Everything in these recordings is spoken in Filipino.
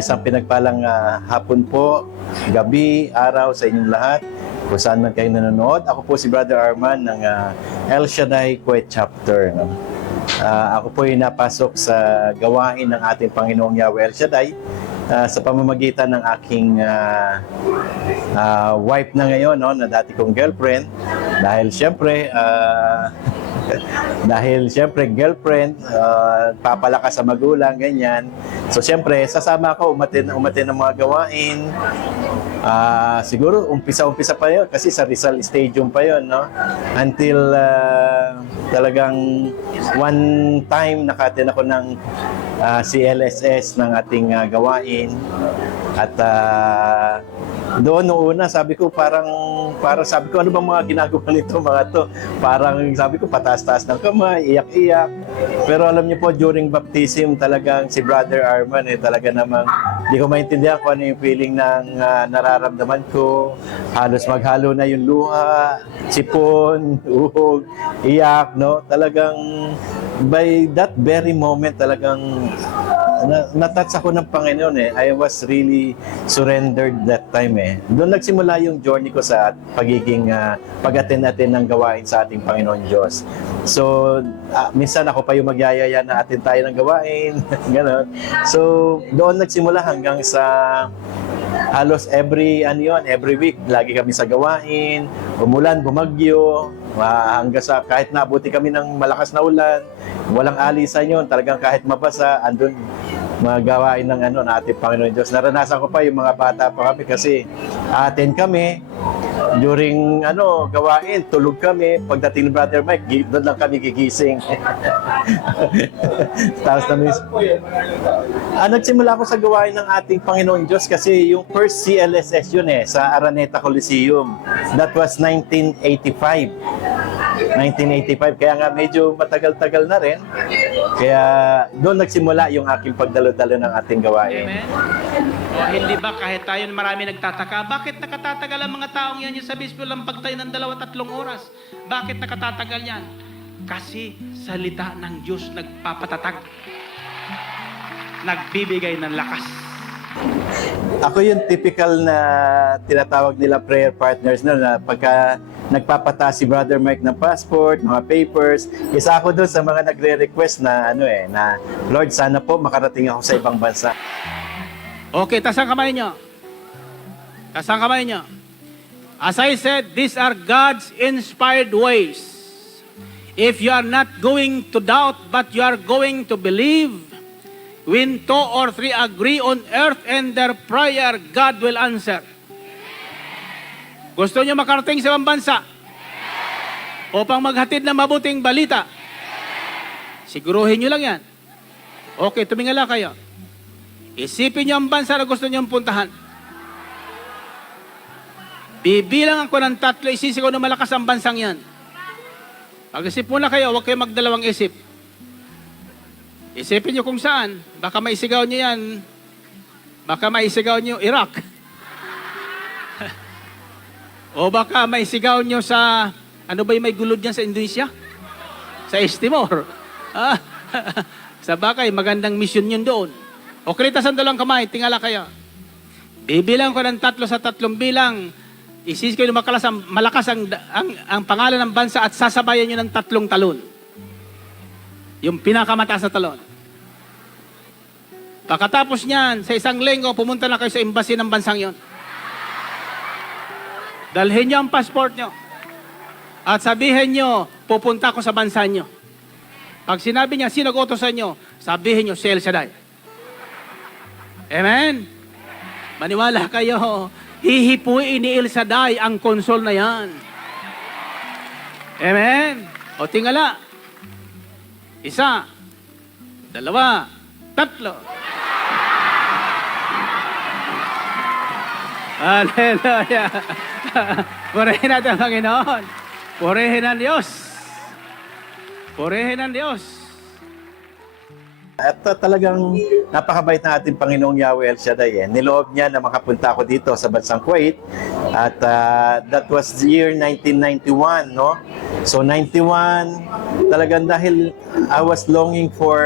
Isang pinagpalang hapon po, gabi, araw sa inyong lahat, kung saan man kayo nanonood. Ako po si Brother Arman ng El Shaddai Kuwait Chapter. No? Ako po ay napasok sa gawain ng ating Panginoong Yahweh El Shaddai sa pamamagitan ng aking wife na ngayon, no, na dati kong girlfriend. Dahil siyempre girlfriend, papalakas sa magulang, ganyan. So siyempre, sasama ako umatin ng mga gawain. Siguro umpisa pa yun kasi sa Rizal Stadium pa yun, no? Until talagang one time nakatin ako ng CLSS ng ating gawain. At doon noong una, sabi ko parang sabi ko, ano bang mga ginagawa nito mga to? Parang sabi ko pataas-taas ng kamay, iyak-iyak. Pero alam niyo po, during baptism talagang si Brother Arman talaga namang di ko maintindihan kung ano yung feeling ng nararamdaman ko. Halos maghalo na yung luha, sipon, uhog, iyak, no? Talagang by that very moment talagang natouch ako ng Panginoon I was really surrendered that time Doon nagsimula yung journey ko sa pagiging pag-attend ng gawain sa ating Panginoon Diyos. So, minsan ako pa yung magyayaya na attend tayo ng gawain, gano'n. So, doon nagsimula hanggang sa halos every week, lagi kami sa gawain, umulan, bumagyo, hanggang sa kahit naabuti kami ng malakas na ulan, walang alisan yun, talagang kahit mabasa, andun magawain ng na ating Panginoon Diyos. Naranasan ko pa yung mga bata pa kami kasi attend kami during gawain, tulog kami. Pagdating ni Brother Mike, doon lang kami gigising. Tapos nagsimula ako sa gawain ng ating Panginoon Diyos kasi yung first CLSS yun sa Araneta Coliseum. That was 1985. Kaya nga medyo matagal-tagal na rin. Kaya doon nagsimula yung aking pagdalo-dalo ng ating gawain. Amen. O hindi ba kahit tayo marami nagtataka, bakit nakatatagal ang mga taong yan yung sa bispo lang pagtayo ng 2-3 oras? Bakit nakatatagal yan? Kasi salita ng Diyos nagpapatatag. Nagbibigay ng lakas. Ako yung typical na tinatawag nila prayer partners na pagka nagpapataas si Brother Mike ng passport, mga papers, isa ako doon sa mga nagre-request na na Lord, sana po makarating ako sa ibang bansa. Okay, taas ang kamay nyo. Taas ang kamay nyo. As I said, these are God's inspired ways. If you are not going to doubt, but you are going to believe, when 2 or 3 agree on earth and their prayer, God will answer. Gusto nyo makarating sa ibang bansa? Upang maghatid ng mabuting balita? Siguruhin nyo lang yan. Okay, tumingala kayo. Isipin nyo ang bansa na gusto nyo puntahan. Bibilang ako ng 3, isisigaw na malakas ang bansang yan. Pag-isip muna kayo, huwag kayo magdalawang isip. Isipin nyo kung saan. Baka maisigaw nyo yan. Baka maisigaw nyo Iraq. O baka maisigaw nyo sa, ano ba yung may gulod dyan sa Indonesia? Sa Estimor. Sa Bakay, magandang mission yun doon. O kalitas ang 2 kamay, tingala kayo. Bibilang ko ng 3 sa 3 bilang. Isis kayo malakas ang pangalan ng bansa at sasabayan nyo ng 3 talon. Yung pinakamataas na talon. Pagkatapos niyan, sa 1 linggo, pumunta na kayo sa embassy ng bansang yon. Dalhin nyo ang passport nyo. At sabihin nyo, pupunta ako sa bansa nyo. Pag sinabi niya, sino nag-utos sa inyo? Sabihin nyo, si El Shaddai. Amen? Maniwala kayo, hihipuin ni El Shaddai ang konsol na yan. Amen? O tingala. 1, 2, 3. Hallelujah. Purihin natin ang Panginoon. Purihin ang Diyos. Purihin ang Diyos. At talagang napakabait na ating Panginoong Yahweh El Shaddai. Niloob niya na makapunta ako dito sa bansang Kuwait. At that was the year 1991, no? So 91, talagang dahil I was longing for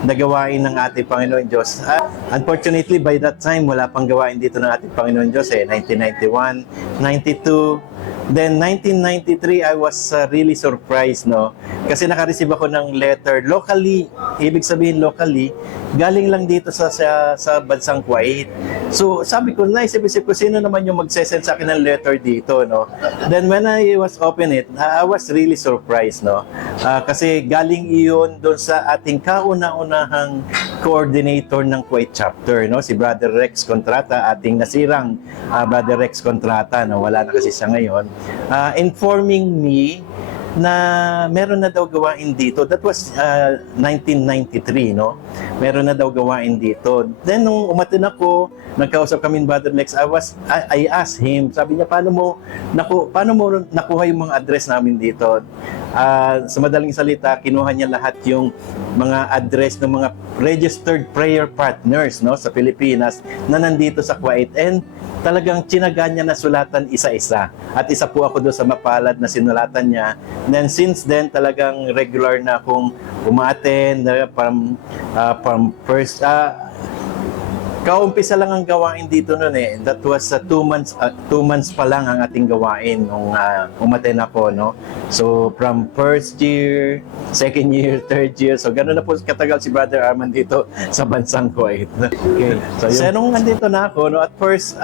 na gawain ng ating Panginoon Diyos. Unfortunately, by that time, wala pang gawain dito ng ating Panginoon Diyos 1991, 92, then 1993, I was really surprised, no? Kasi naka-receive ako ng letter locally, ibig sabihin locally, galing lang dito sa bansang Kuwait. So, sabi ko, naisip-isip ko, sino naman yung magsesend sa akin ng letter dito, no? Then, when I was open it, I was really surprised, no? Kasi galing iyon doon sa ating kauna-unahang coordinator ng Kuwait chapter, no? Si Brother Rex Contrata, ating nasirang Brother Rex Contrata, no? Wala na kasi siya ngayon. Informing me na meron na daw gawain dito. That was 1993, no? Meron na daw gawain dito. Then, nung umatin ako, nagkausap kami ni Brother Lex, I asked him, sabi niya, paano mo nakuha yung mga address namin dito? Sa madaling salita, kinuha niya lahat yung mga address ng mga registered prayer partners, no, sa Pilipinas na nandito sa Kuwait. And talagang tsinaga niya na sulatan isa-isa. At isa po ako doon sa mapalad na sinulatan niya. And then since then, talagang regular na akong umaattend from first... kaumpisa lang ang gawain dito noon eh. That was 2 months pa lang ang ating gawain nung umaten ako, no? So, from first year, second year, third year. So, gano'n na po katagal si Brother Arman dito sa bansang Kuwait. Okay. So, nung andito na ako, no, at first,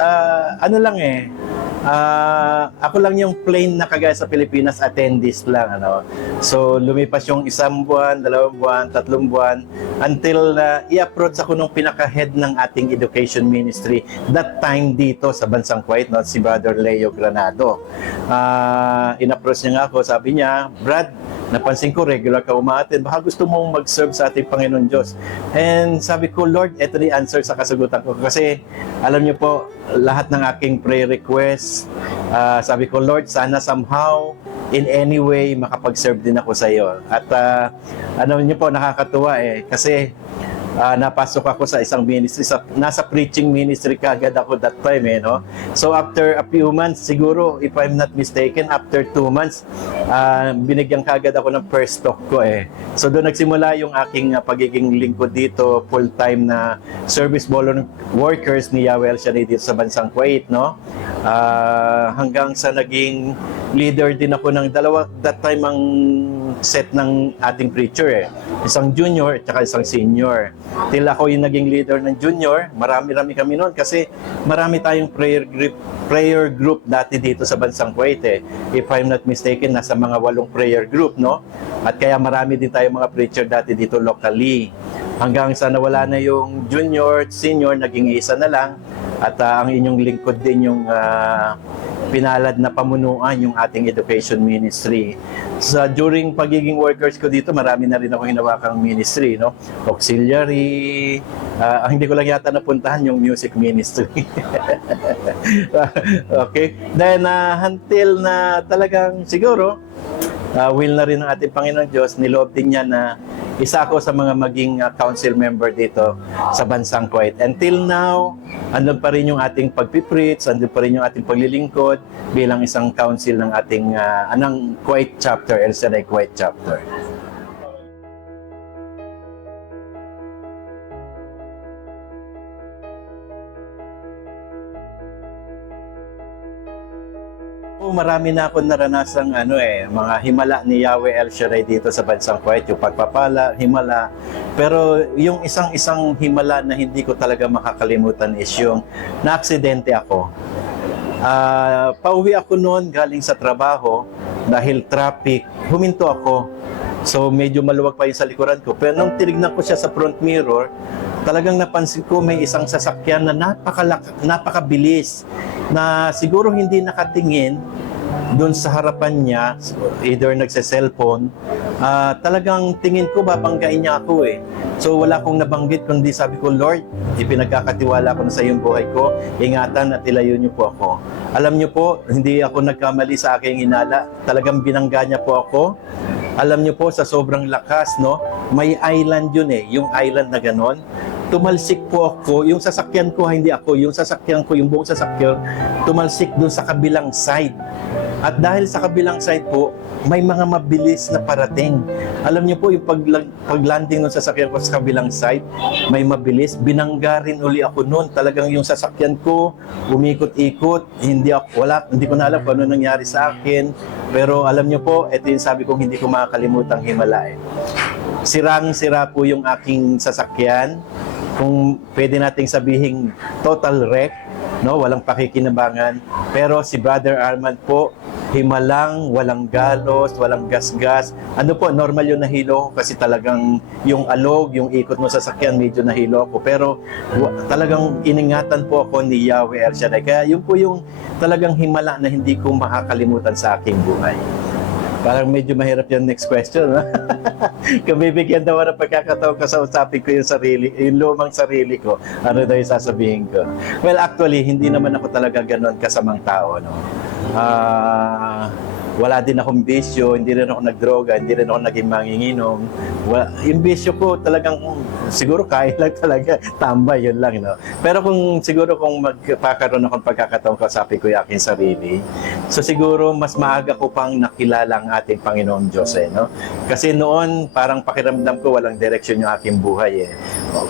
ako lang yung plain na kagaya sa Pilipinas, attendees lang, ano. So, lumipas yung 1 buwan, 2 buwan, 3 buwan, until i-approach ako nung pinaka-head ng ating education ministry that time dito sa bansang Kuwait, no, si Brother Leo Granado. In-approach niya nga ako, sabi niya, Brad, napansin ko regular ka umaattend, baka gusto mong mag-serve sa ating Panginoon Diyos. And sabi ko, Lord, ito the answer sa kasagutan ko. Kasi alam niyo po, lahat ng aking prayer request, sabi ko, Lord, sana somehow, in any way, makapag-serve din ako sa iyo. At ano niyo po, nakakatuwa eh, kasi napasok ako sa isang ministry, nasa preaching ministry kagad ako that time eh, no? So after a few months, siguro, if I'm not mistaken, after 2 months, binigyan kagad ako ng first talk ko eh. So doon nagsimula yung aking pagiging lingkod dito, full-time na service volunteer workers ni Yahweh El Shaddai dito sa bansang Kuwait, no? Hanggang sa naging leader din ako ng dalawa, that time ang set ng ating preacher eh. Isang junior at isang senior. Till ako yung naging leader ng junior, marami-rami kami noon kasi marami tayong prayer group dati dito sa bansang Kuwait eh. If I'm not mistaken, nasa mga 8 prayer group, no? At kaya marami din tayong mga preacher dati dito locally. Hanggang sa nawala na yung junior, senior, naging isa na lang. At ang inyong lingkod din yung pinalad na pamunuan yung ating education ministry. So, during pagiging workers ko dito, marami na rin ako hinawakang ministry, no? Auxiliary, hindi ko lang yata napuntahan yung music ministry. Okay? Then, until na talagang siguro, will na rin ng ating Panginoon Diyos, niloob din niya na isa ako sa mga maging council member dito sa bansang Kuwait. Until now, andun pa rin yung ating pagpipreach, andun pa rin yung ating paglilingkod bilang isang council ng ating Kuwait chapter, El Shaddai Kuwait chapter. Marami na ako naranasang mga himala ni Yahweh El Shaddai dito sa bansang Kuwait, yung pagpapala, himala. Pero yung isang himala na hindi ko talaga makakalimutan is yung na-aksidente ako. Pauwi ako noon galing sa trabaho dahil traffic, huminto ako. So medyo maluwag pa yung sa likuran ko. Pero nung tinignan ko siya sa front mirror, talagang napansin ko may isang sasakyan na napakabilis na siguro hindi nakatingin doon sa harapan niya, either nagse-cellphone, talagang tingin ko babanggain niya ako eh. So wala akong nabanggit kundi sabi ko, Lord, ipinagkakatiwala ko na sa iyong buhay ko, ingatan at ilayo niyo po ako. Alam niyo po, hindi ako nagkamali sa aking inala, talagang binangga niya po ako. Alam niyo po, sa sobrang lakas, no, may island yun eh, yung island na ganon. Tumalsik po ako, yung sasakyan ko, hindi ako, yung sasakyan ko, yung buong sasakyan, tumalsik dun sa kabilang side. At dahil sa kabilang side po, may mga mabilis na parating. Alam niyo po, yung paglanding ng sasakyan ko sa kabilang side, may mabilis. Binangga rin uli ako noon. Talagang yung sasakyan ko, umikot-ikot. Hindi ko na alam kung ano nangyari sa akin. Pero alam niyo po, ito yung sabi kong hindi ko makakalimutang himalain. Sirang-sira po yung aking sasakyan. Kung pwede nating sabihin total wreck, no, walang pakikinabangan. Pero si Brother Arman po, himalang, walang galos, walang gasgas. Ano po, normal yung nahilo ko kasi talagang yung alog, yung ikot mo sa sasakyan, medyo nahilo ako. Pero talagang iningatan po ako ni Yahweh El Shaddai. Kaya yun po yung talagang himala na hindi ko makakalimutan sa aking buhay. Parang medyo mahirap yung next question. Kung bibigyan daw ng pagkakataon kausapin ko yung lumang sarili ko, ano daw yung sasabihin ko? Well, actually, hindi naman ako talaga ganon kasamang tao. No? Wala din akong bisyo, hindi rin ako nagdroga, hindi rin ako naging manginginom. Yung bisyo ko talagang, siguro kain lang talaga, tambay, yun lang. No? Pero kung magpakaroon akong pagkakataon kausapin ko yung aking sarili, so siguro mas maaga ko pang nakilala ang ating Panginoong Diyos. No? Kasi noon, parang pakiramdam ko walang direksyon yung aking buhay.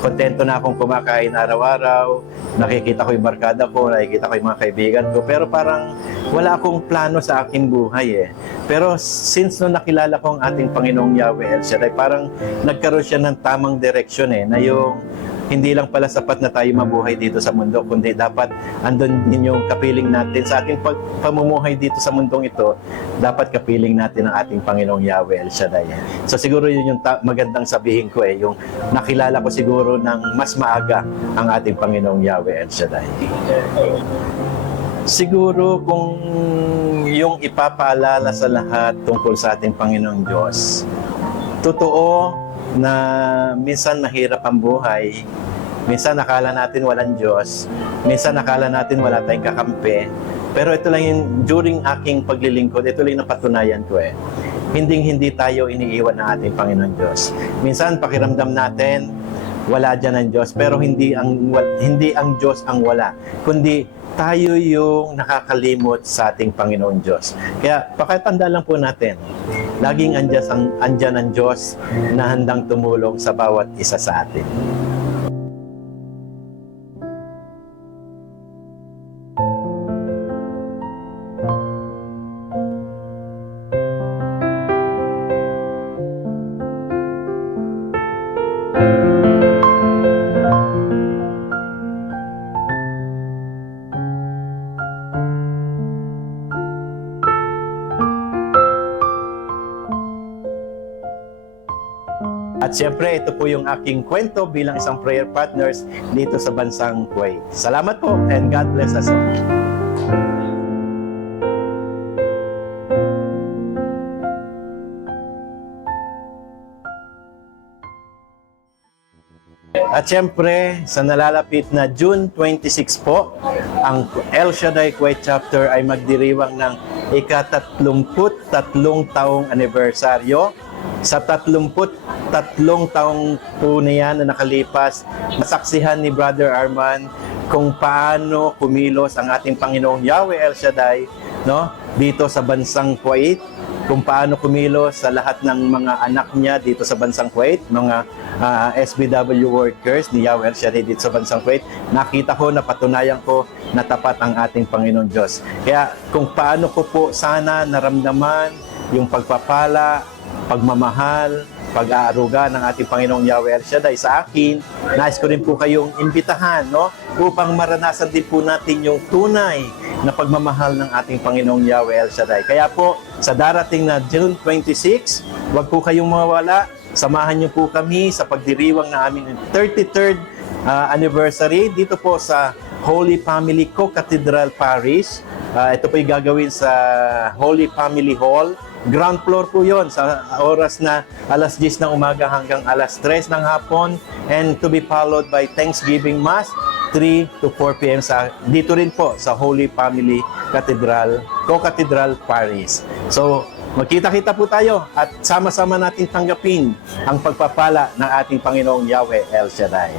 Kontento na akong kumakain araw-araw, nakikita ko yung barkada ko, nakikita ko yung mga kaibigan ko, pero parang wala akong plano sa aking buhay. Pero since no nakilala ko ang ating Panginoong Yahweh El Shaddai, parang nagkaroon siya ng tamang direksyon na yung hindi lang pala sapat na tayo mabuhay dito sa mundo, kundi dapat andun din yung kapiling natin sa ating pamumuhay dito sa mundong ito, dapat kapiling natin ang ating Panginoong Yahweh El Shaddai. So siguro yun yung magandang sabihin ko yung nakilala ko siguro ng mas maaga ang ating Panginoong Yahweh El Shaddai. Siguro kung yung ipapaalala sa lahat tungkol sa ating Panginoong Diyos, totoo na minsan mahirap ang buhay, minsan nakala natin walang Diyos, minsan nakala natin wala tayong kakampi, pero ito lang yung during aking paglilingkod, ito lang yung napatunayan ko hindi tayo iniiwan ng ating Panginoong Diyos. Minsan pakiramdam natin wala dyan ang Diyos, pero hindi ang Diyos ang wala, kundi tayo yung nakakalimot sa ating Panginoon Diyos. Kaya pakatanda lang po natin, laging andyan ang Diyos na handang tumulong sa bawat isa sa atin. At siyempre, ito po yung aking kwento bilang isang prayer partners dito sa bansang Kuwait. Salamat po and God bless us all. At siyempre, sa nalalapit na June 26 po, ang El Shaddai Kuwait Chapter ay magdiriwang ng ika-33 taong anibersaryo. Sa 33 taong po niyan na nakalipas, nasaksihan ni Brother Arman kung paano kumilos ang ating Panginoong Yahweh El Shaddai, no, dito sa bansang Kuwait, kung paano kumilos sa lahat ng mga anak niya dito sa bansang Kuwait, mga SBW workers ni Yahweh El Shaddai dito sa bansang Kuwait. Nakita ko, napatunayan ko na tapat ang ating Panginoong Diyos. Kaya kung paano ko po sana naramdaman yung pagpapala, pagmamahal, pag-aaruga ng ating Panginoong Yahweh El Shaddai sa akin, nais ko rin po kayong imbitahan, no? Upang maranasan din po natin yung tunay na pagmamahal ng ating Panginoong Yahweh El Shaddai. Kaya po, sa darating na June 26, huwag po kayong mawawala. Samahan niyo po kami sa pagdiriwang ng aming 33rd anniversary dito po sa Holy Family Co-Cathedral Parish. Ito po yung gagawin sa Holy Family Hall. Ground floor po yon sa oras na alas 10 ng umaga hanggang alas 3 ng hapon, and to be followed by Thanksgiving Mass 3 to 4 p.m. dito rin po sa Holy Family Cathedral, Co-Cathedral Parish. So, magkita-kita po tayo at sama-sama natin tanggapin ang pagpapala ng ating Panginoong Yahweh El Shaddai.